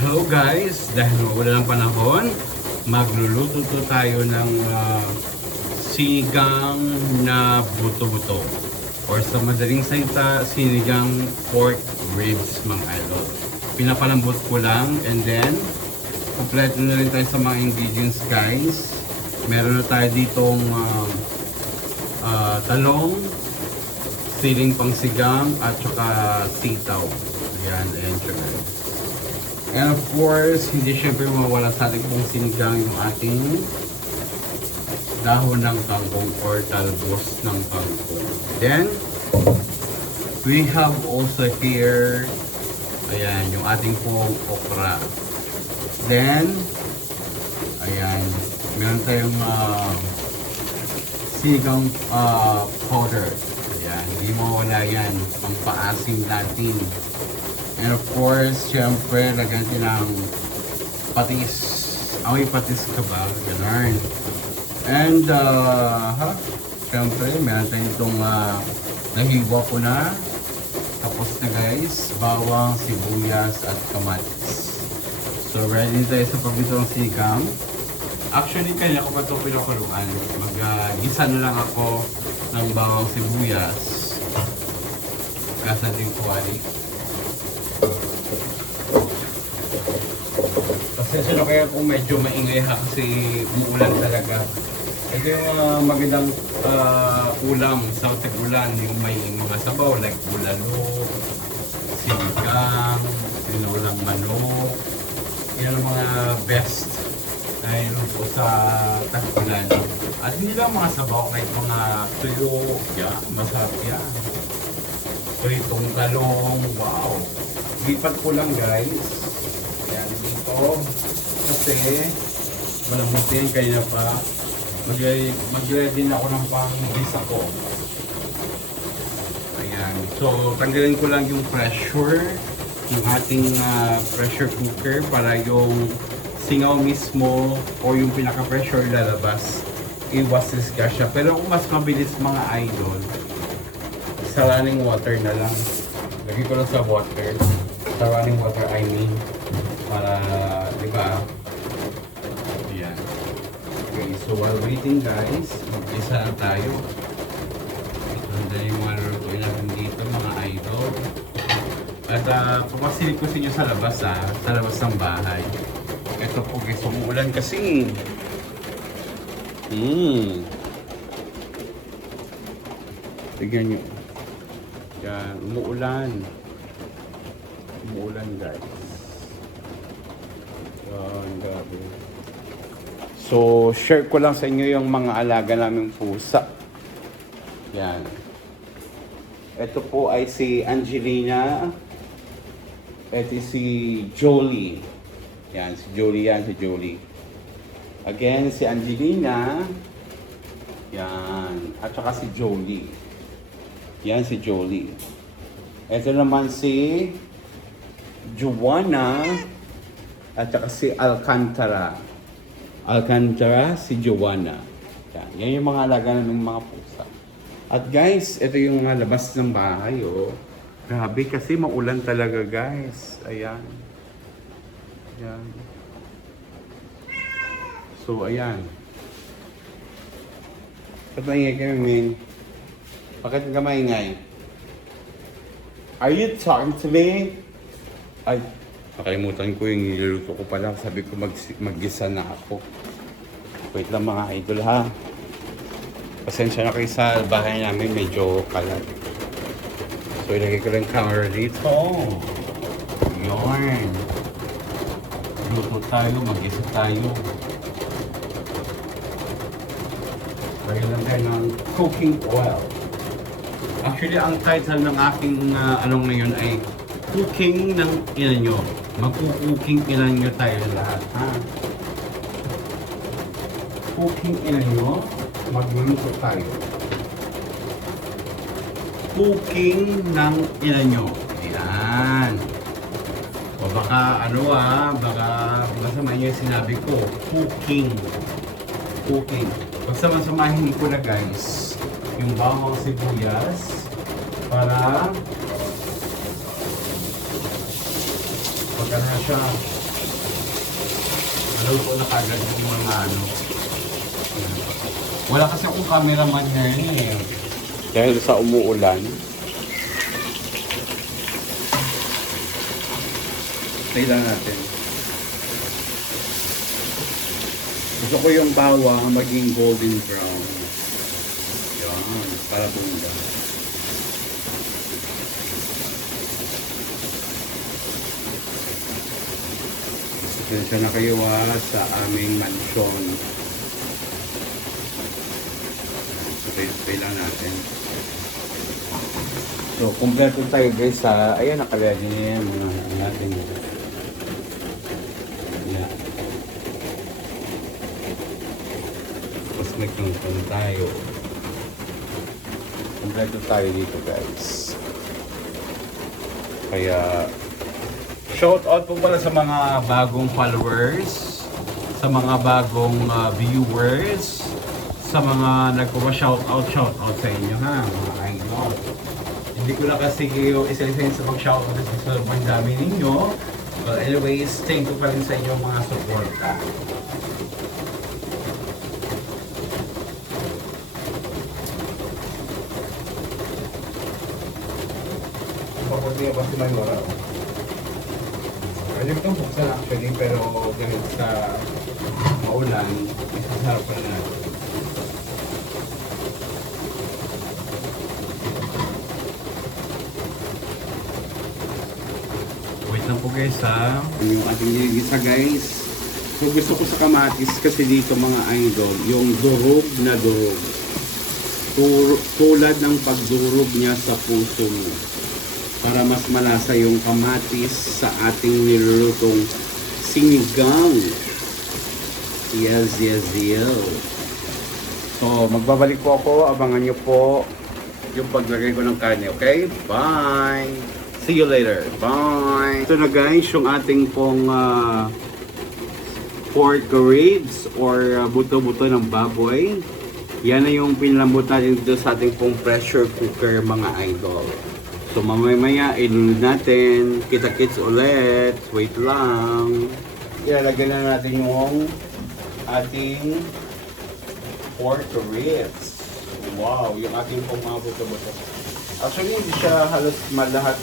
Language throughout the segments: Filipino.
Hello guys, dahil wala ng panahon, magluluto to tayo ng sinigang na buto-buto. Or sa madaling salita, sinigang pork ribs mga idol. Pinapalambot ko lang and then, kompleto na rin tayo sa mga ingredients guys. Meron na tayo ditong talong, siling pangsigang at saka sitaw. Ayan siya guys. And of course, hindi syempre mawala sa ating pong sinigang yung ating dahon ng kangkong or talbos ng kangkong. Then, we have also here, ayan, yung ating pong okra. Then, ayan, meron tayong sinigang powder. Ayan, hindi mawala yan, pang paasim natin. And of course, syempre, lagyan din ng patis. Amoy patis ka ba? Ganun. And, syempre, meron tayo itong nahiwa ko na. Tapos na guys, bawang, sibuyas, at kamatis. So, ready tayo sa pagbito ng sinigang. Actually, kaya ko pa ito pinakuluan. Mag-gisa na lang ako ng bawang, sibuyas. Gasa din kuwari. Pasensya na kaya kung medyo maingay ha kasi umuulan talaga. Ito yung magandang ulam sa tag-ulan, yung may mga sabaw like bulalo, sinigang, pinulang manok. Yan ang mga best dahil po sa tag-ulan. At hindi lang mga sabaw like mga tuyo, yeah, masarap yan. Pritong talong, wow. Lipat ko lang guys. Yan dito. Kasi malamutin kanina pa. Mag-ready na ako ng pang-gisa ko. Ayan. So, tanggalin ko lang yung pressure ng ating pressure cooker para yung singaw mismo o yung pinaka-pressure lalabas. Iwas disgrasya. Pero kung mas mabilis mga idol, sa running water na lang. Lagay ko lang sa water. Sa running water, I mean. Para, di ba? Ayan. Okay, so while waiting guys, mag-isa na tayo. Handa yung mga lutuin natin dito, mga idol. At pumasilip ko sa inyo sa labas sa labas ng bahay. Ito po guys, umuulan kasi. Tignan nyo. Yan, umuulan. Umuulan guys. Yan, gabi. So, share ko lang sa inyo yung mga alaga naming pusa. Yan. Ito po ay si Angelina. Ito si Jolie. Yan, si Jolie yan, si Jolie. Again, si Angelina. Yan. At saka si Jolie. Yan si Jolie. Ito naman si Joanna at saka si Alcantara. Alcantara, si Joanna. Yan yung mga alaga ng mga pusa. At guys, ito yung mga labas ng bahay, oh. Grabe kasi maulan talaga, guys. Ayan. Ayan. So, ayan. Ba't maingay kayo, men? Bakit ka maingay? Are you talking to me? Ay, nakalimutan ko yung niluluto ko pala. Sabi ko mag-gisa na ako. Wait lang mga idol ha. Pasensya na kayo sa bahay namin. Medyo kalat. So ilagay ko lang camera dito. Yun. Luto tayo. Mag-gisa tayo. Lagay lang tayo ng cooking oil. Actually, ang title ng aking anong ngayon ay Cooking ng ina nyo. Magkukuking ina nyo tayo lahat, ha? Cooking ina nyo, magluluto tayo. Cooking ng ina nyo. Ayan. O baka baka masama yung sinabi ko. Cooking. Cooking. Pagsama-samahin ko na guys yung bawang sibuyas para pagka na siya Naluto na kagad yung mga ano. Wala kasi akong cameraman ngayon eh. Dahil sa umuulan. Tayo lang natin. Gusto ko yung bawang maging golden brown. Yan, para bunda. Pasensya na kayo sa aming mansyon. Pay lang natin. So, kumpleto tayo guys sa, ayan, nakalagay niya yung mga natin. Ayan. Tapos nagtungtong tayo. Kumpleto tayo dito guys. Kaya, shout out po pala sa mga bagong followers, sa mga bagong viewers, sa mga nagpapa-shoutout sa inyo ha, mga idol. Hindi ko lang kasi isa-isa sa mag-shoutout kasi sa sobrang dami ninyo. But anyways, thank you pa rin sa inyong mga support. Papunti nga ba si Maymora? Pwede ko itong buksan actually, pero dahil sa maulan, isasarap pa na. Wait lang po guys ha. Yung ating niligisa guys. So gusto ko sa kamatis kasi dito mga idol, yung durog na durog. Tulad ng pagdurog niya sa puso mo. Para mas malasa yung kamatis sa ating nilulutong sinigang. Yes. So, magbabalik po ako. Abangan nyo po yung paglagay ko ng kanya. Okay? Bye! See you later. Bye! Ito na guys, yung ating pong pork ribs or buto-buto ng baboy. Yan na yung pinalambot natin dito sa ating pong pressure cooker mga idol. So mamaya ilunod natin. Kita-kits ulit. Wait lang. Ilalagay na natin yung ating pork ribs. Wow, yung ating pong mga buto-buto. Actually, hindi siya halos malahat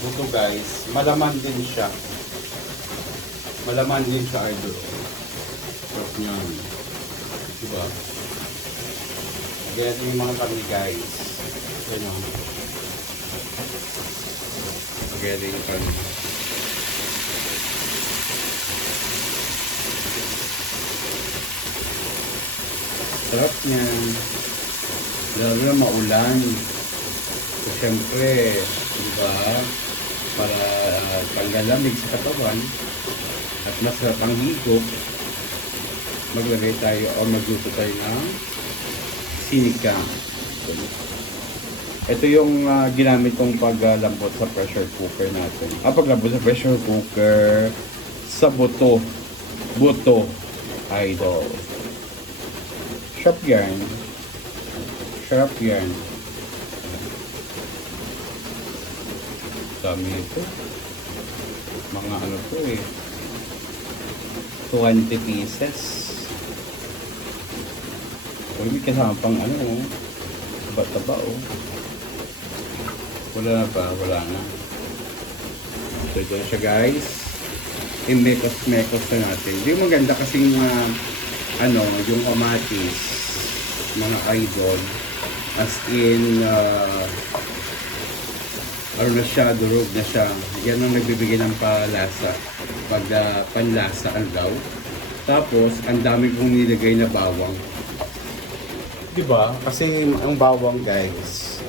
buto guys. Malaman din siya. Malaman din siya idol. Sarap niyan. Diba? Lagyan natin yung mga kami guys. Ito nyo. Lagyan natin yung kami. Sarap niyan. Lalo na maulan. So syempre, diba? Para panglalamig sa katawan at masarap ang higop, maglagay tayo o magluto tayo ng sinigang. Ito yung ginamit kong paglambot sa pressure cooker natin. Paglambot sa pressure cooker sa buto idol. Sharp yarn. Dami ito. Mga ano to 20 pieces. May kasama pang taba-taba Wala na ba? Wala na. So ito na siya guys. I-mekos-mekos na natin. Yung maganda kasing yung kamatis, mga idol, as in na siya, durog na siya. Yan ang nagbibigay ng palasa. Panlasa ang daw. Tapos, ang dami kong nilagay na bawang. Diba? Kasi ang bawang guys,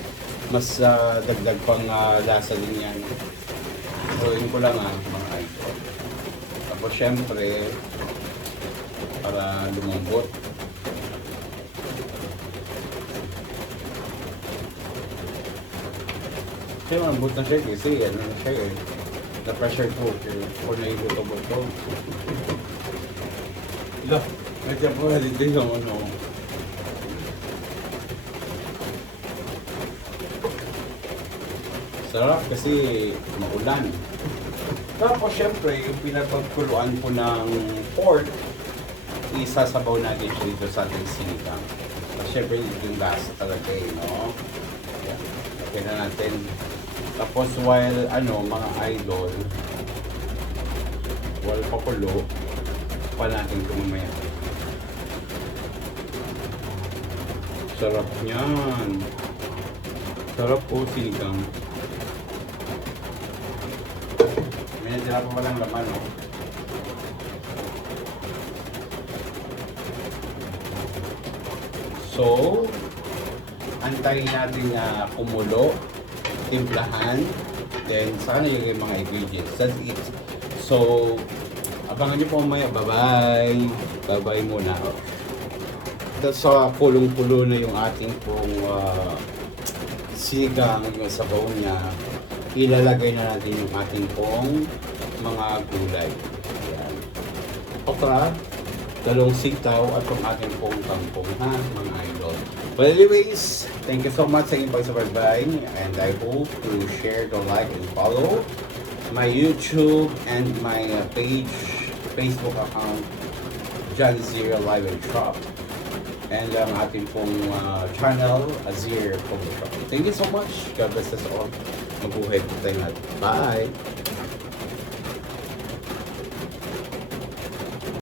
mas dagdag pang lasa din yan. So, yun ko lang mga idol. Tapos, syempre, para lumambot. Kasi malambot na siya kasi na siya na pressure cooker kung nailuto-buto. Medyo po dito yung sarap kasi maulan. Tapos syempre, yung pinagpagkuluan ko ng pork, isasabaw natin siya dito sa ating sinigang. Tapos syempre, yung lasa talaga eh, no? Yan. Okay na natin. Tapos while, mga idol, while pakulo, pa natin ito mamaya. Sarap niyan. Sarap po sinigang. May natira pa palang laman, no? So, antayin natin na kumulo, timplahan, then saka na yung mga ingredients. That's it. So, abangan nyo po mamaya. Bye-bye. Bye-bye muna. Tapos kulong-kulo na yung ating pong sigang, yung sabaw niya. Ilalagay na natin yung ating pong mga gulay. Ayan. Okra, talong sitaw at yung ating pong kangkong, ha, mga idol. Well, anyways, thank you so much sa inyong pagsubaybay, and I hope to share, to like, and follow my YouTube and my Facebook account, John Zero Live and Shop, and ang ating pong channel, Azir Photo Shop. Thank you so much. God bless us all. Mabuhay po tayo natin. Bye!